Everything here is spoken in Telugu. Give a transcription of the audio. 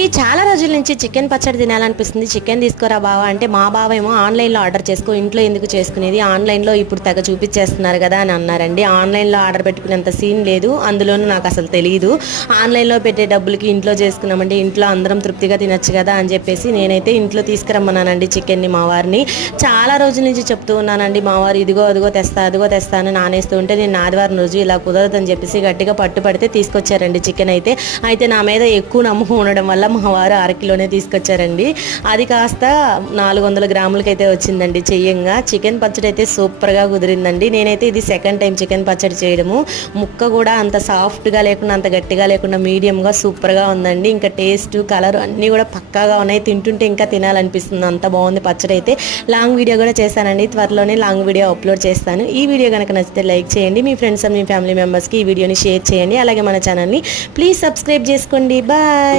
అండి చాలా రోజుల నుంచి చికెన్ పచ్చడి తినాలనిపిస్తుంది. చికెన్ తీసుకురా బావ అంటే మా బావ ఏమో ఆన్లైన్లో ఆర్డర్ చేసుకో, ఇంట్లో ఎందుకు చేసుకునేది, ఆన్లైన్లో ఇప్పుడు తెగ చూపించేస్తున్నారు కదా అని అన్నారండి. ఆన్లైన్లో ఆర్డర్ పెట్టుకునేంత సీన్ లేదు, అందులోనూ నాకు అసలు తెలియదు. ఆన్లైన్లో పెట్టే డబ్బులకి ఇంట్లో చేసుకున్నామంటే ఇంట్లో అందరం తృప్తిగా తినచ్చు కదా అని చెప్పేసి నేనైతే ఇంట్లో తీసుకురమ్మన్నానండి చికెన్ని. మా వారిని చాలా రోజుల నుంచి చెప్తూ ఉన్నానండి. మా వారు ఇదిగో అదిగో తెస్తా అదిగో తెస్తాను నానేస్తూ ఉంటే నేను ఆదివారం రోజు ఇలా కుదరదని చెప్పేసి గట్టిగా పట్టుపడితే తీసుకొచ్చారండి చికెన్. అయితే నా మీద ఎక్కువ నమ్మకం ఉండడం వల్ల మా వారు అరకిలోనే తీసుకొచ్చారండి. అది కాస్త 400 గ్రాములకైతే వచ్చిందండి చెయ్యంగా. చికెన్ పచ్చడి అయితే సూపర్గా కుదిరిందండి. నేనైతే ఇది సెకండ్ టైం చికెన్ పచ్చడి చేయడము. ముక్క కూడా అంత సాఫ్ట్గా లేకుండా అంత గట్టిగా లేకుండా మీడియంగా సూపర్గా ఉందండి. ఇంకా టేస్ట్ కలర్ అన్నీ కూడా పక్కాగా ఉన్నాయి. తింటుంటే ఇంకా తినాలనిపిస్తుంది, అంత బాగుంది పచ్చడి అయితే. లాంగ్ వీడియో కూడా చేశానండి, త్వరలోనే లాంగ్ వీడియో అప్లోడ్ చేస్తాను. ఈ వీడియో కనుక నచ్చితే లైక్ చేయండి, మీ ఫ్రెండ్స్ అండ్ మీ ఫ్యామిలీ మెంబర్స్కి ఈ వీడియోని షేర్ చేయండి. అలాగే మన ఛానల్ని ప్లీజ్ సబ్స్క్రైబ్ చేసుకోండి. బాయ్.